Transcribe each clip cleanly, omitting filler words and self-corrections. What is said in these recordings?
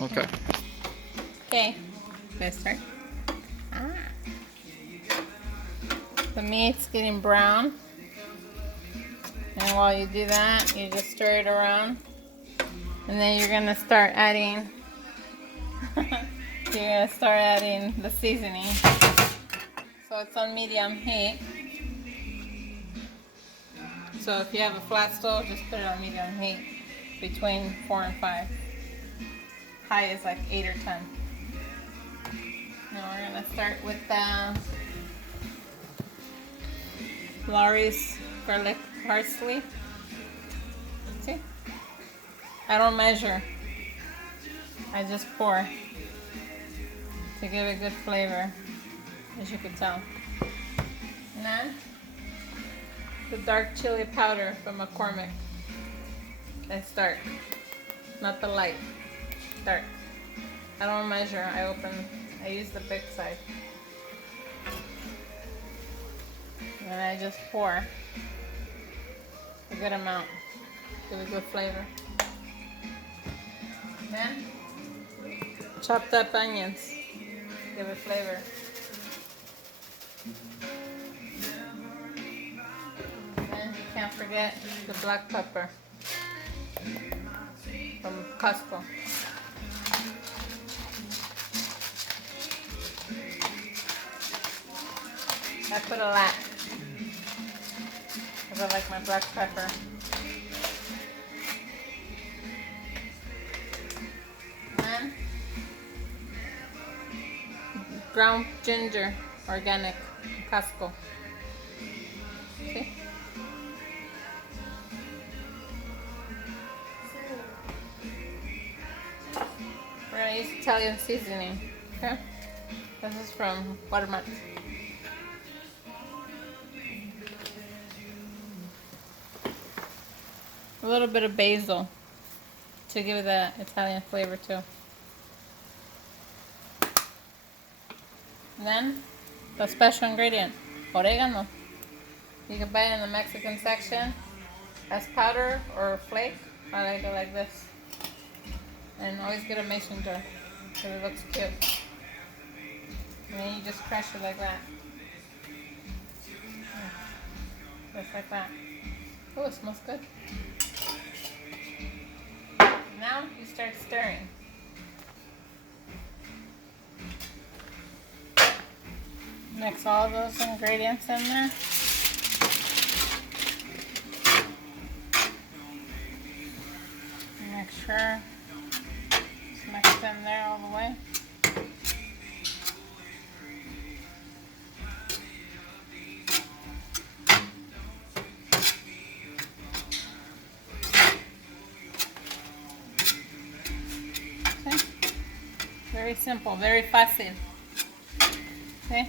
Okay. Okay, let's start. The meat's getting brown. And while you do that, you just stir it around. And then you're gonna start adding the seasoning. So it's on medium heat. So if you have a flat stove, just put it on medium heat between 4 and 5. High is like 8 or 10. Now we're gonna start with Laurie's garlic parsley. See? I don't measure. I just pour to give it good flavor, as you can tell. And then the dark chili powder from McCormick. It's dark, not the light. Dark. I don't measure. I use the big side. And I just pour a good amount. Give it good flavor. Then chopped up onions. Give it flavor. And you can't forget the black pepper from Costco. I put a lot because I like my black pepper. And then ground ginger, organic, Costco. See? We're gonna use Italian seasoning. Okay? This is from Watermark. A little bit of basil to give it that Italian flavor too. And then the special ingredient, oregano. You can buy it in the Mexican section as powder or flake. I like it like this. And always get a mason jar because it looks cute. And then you just crush it like that. Just like that. Oh, it smells good. Now you start stirring. Mix all those ingredients in there. Make sure it's mixed in there all the way. Okay. Very simple, very fácil. Okay.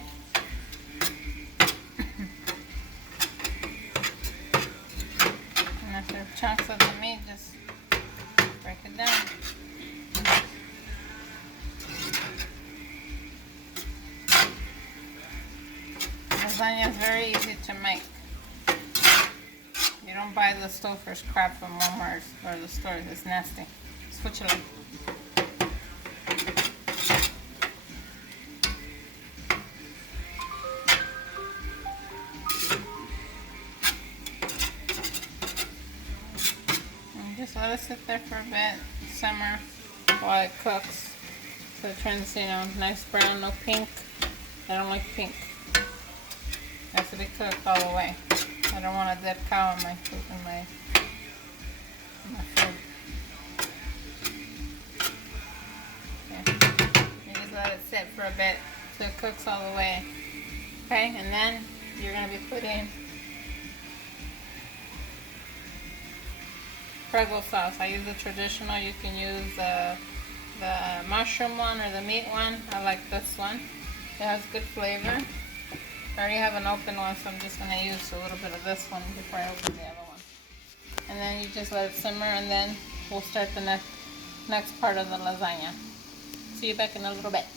And after chunks of the meat, just break it down. Lasagna is very easy to make. You don't buy the Stouffer's crap from Walmart or the stores. It's nasty. Escúchalo. Just let it sit there for a bit, simmer while it cooks. So it turns, nice brown, no pink. I don't like pink. It has to be cooked all the way. I don't want a dead cow in my food. Okay. You just let it sit for a bit so it cooks all the way. Okay, and then you're going to be putting Prego sauce. I use the traditional. You can use the mushroom one or the meat one. I like this one. It has good flavor. I already have an open one, so I'm just going to use a little bit of this one before I open the other one. And then you just let it simmer, and then we'll start the next part of the lasagna. See you back in a little bit.